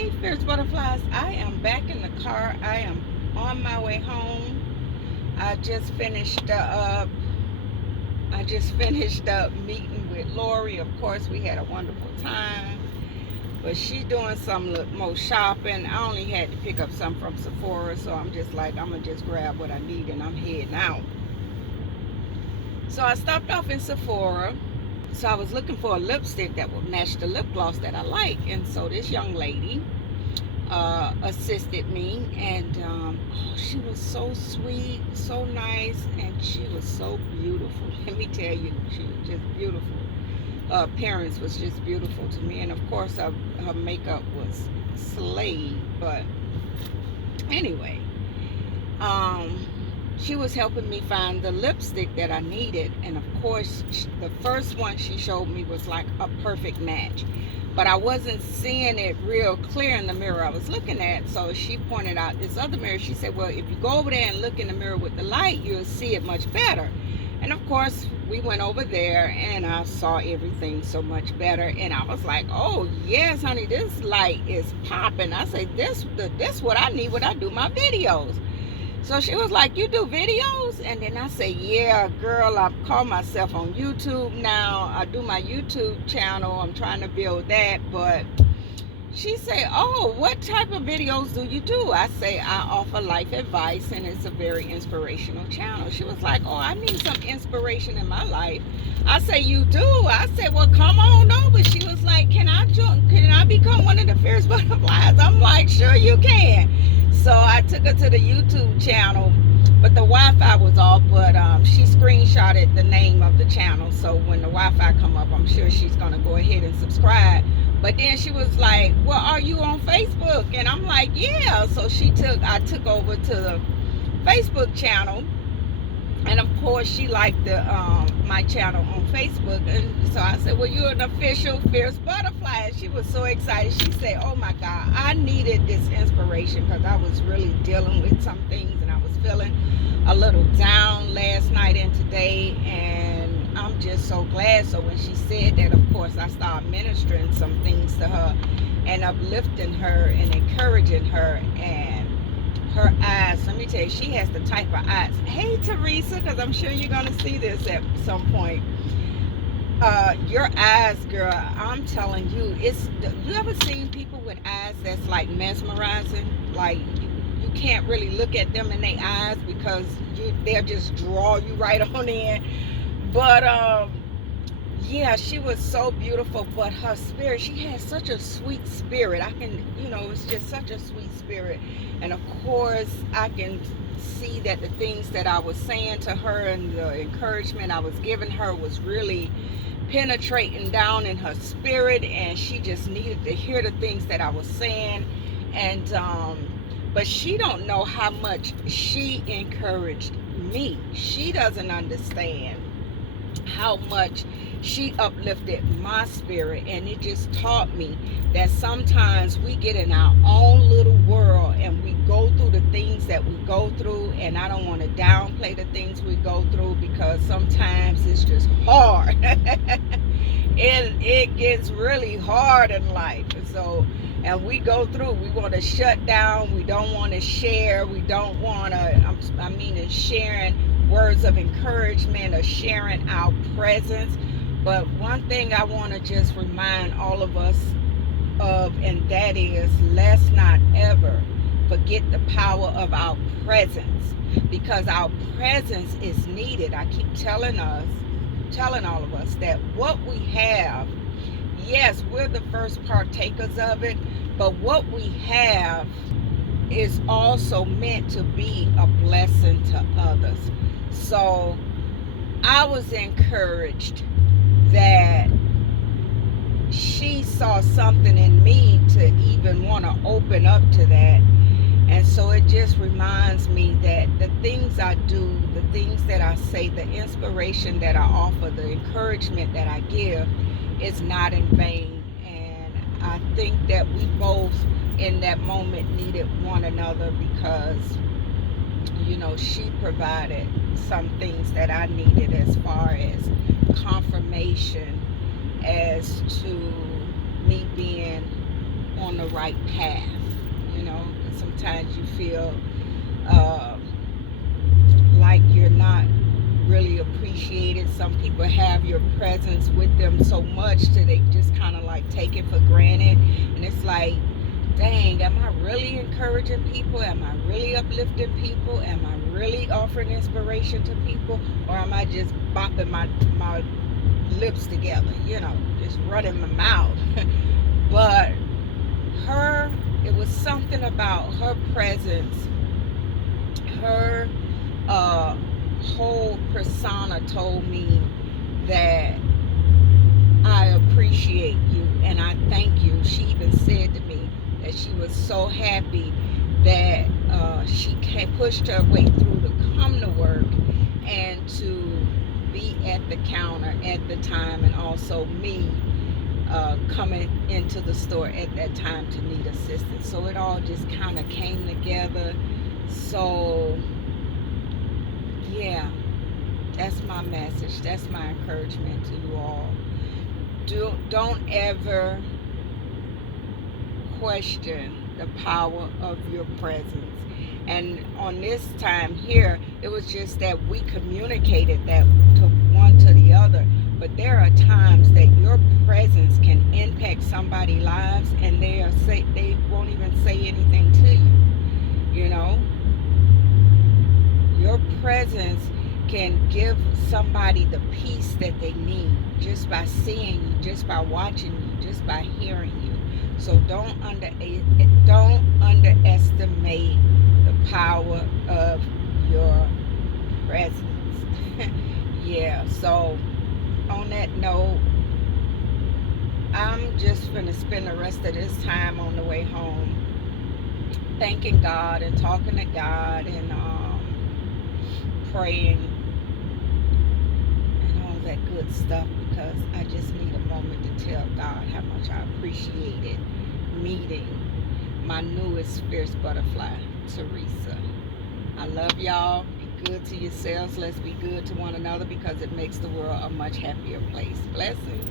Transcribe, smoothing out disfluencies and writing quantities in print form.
Hey, Fierce Butterflies. I am back in the car. I am on my way home. I just finished up. I just finished up meeting with Lori. Of course, we had a wonderful time. But she's doing some more shopping. I only had to pick up some from Sephora, so I'm just like, I'm gonna just grab what I need and I'm heading out. So I stopped off in Sephora. So I was looking for a lipstick that would match the lip gloss that I like, and so this young lady assisted me, and oh, she was so sweet, so nice, and she was so beautiful. Let me tell you, she was just beautiful. Her appearance was just beautiful to me, and of course her makeup was slayed. But anyway, um, she was helping me find the lipstick that I needed, and of course the first one she showed me was like a perfect match, but I wasn't seeing it real clear in the mirror I was looking at. So she pointed out this other mirror. She said, well, if you go over there and look in the mirror with the light, you'll see it much better. And of course we went over there and I saw everything so much better, and I was like, oh yes honey, this light is popping. I said, this what I need when I do my videos. So she was like, you do videos? And then I said, yeah, girl, I call myself on YouTube now. I do my YouTube channel. I'm trying to build that. But she said, oh, what type of videos do you do? I say, I offer life advice, and it's a very inspirational channel. She was like, oh, I need some inspiration in my life. I say, you do? I said, well, come on over. She was like, can I become one of the Fierce Butterflies? I'm like, sure you can. So I took her to the YouTube channel, but the Wi-Fi was off, but she screenshotted the name of the channel. So when the Wi-Fi come up, I'm sure she's going to go ahead and subscribe. But then she was like, well, are you on Facebook? And I'm like, yeah. So I took over to the Facebook channel. And of course, she liked my channel on Facebook. And so I said, well, you're an official Fierce Butterfly. And she was so excited. She said, oh my God, I needed this inspiration because I was really dealing with some things and I was feeling a little down last night and today. And I'm just so glad. So when she said that, of course, I started ministering some things to her and uplifting her and encouraging her. And her eyes, let me tell you, she has the type of eyes. Hey Teresa, because I'm sure you're going to see this at some point. Your eyes, girl, I'm telling you, you ever seen people with eyes that's like mesmerizing? Like you can't really look at them in their eyes because they'll just draw you right on in. But yeah, she was so beautiful, but her spirit, she had such a sweet spirit. It's just such a sweet spirit. And of course, I can see that the things that I was saying to her and the encouragement I was giving her was really penetrating down in her spirit, and she just needed to hear the things that I was saying. And but she don't know how much she encouraged me. She doesn't understand how much she uplifted my spirit. And it just taught me that sometimes we get in our own little world and we go through the things that we go through, and I don't want to downplay the things we go through because sometimes it's just hard. It gets really hard in life. And we go through, we want to shut down, we don't want to share, we don't want to, it's sharing words of encouragement or sharing our presence. But one thing I want to just remind all of us of, and that is, let's not ever forget the power of our presence, because our presence is needed. I keep telling all of us that what we have, yes, we're the first partakers of it, but what we have is also meant to be a blessing to others. So I was encouraged that she saw something in me to even want to open up to that. And so it just reminds me that the things I do, the things that I say, the inspiration that I offer, the encouragement that I give is not in vain. And I think that we both in that moment needed one another because, she provided some things that I needed as far as confirmation as to me being on the right path. You know, sometimes you feel uh, like you're not really appreciated. Some people have your presence with them so much that they just kind of like take it for granted. And it's like, dang, am I really encouraging people? Am I really uplifting people? Am I really offering inspiration to people? Or am I just bopping my lips together, you know, just running my mouth? But it was something about her presence, her uh, whole persona told me that I appreciate you and I thank you. She even said to me that she was so happy that she pushed her way through to come to work and to be at the counter at the time, and also me coming into the store at that time to need assistance. So it all just kind of came together. So yeah, that's my message. That's my encouragement to you all. Don't ever question the power of your presence. And on this time here, it was just that we communicated that to one to the other. But there are times that your presence can impact somebody's lives, and they won't even say anything to you. You know, your presence can give somebody the peace that they need just by seeing you, just by watching you, just by hearing you. So don't underestimate the power of your presence. Yeah, so on that note, I'm just going to spend the rest of this time on the way home thanking God and talking to God and praying and all that good stuff, because I just need a moment to tell God how much I appreciated meeting my newest fierce butterfly, Teresa. I love y'all. Be good to yourselves. Let's be good to one another, because it makes the world a much happier place. Blessings.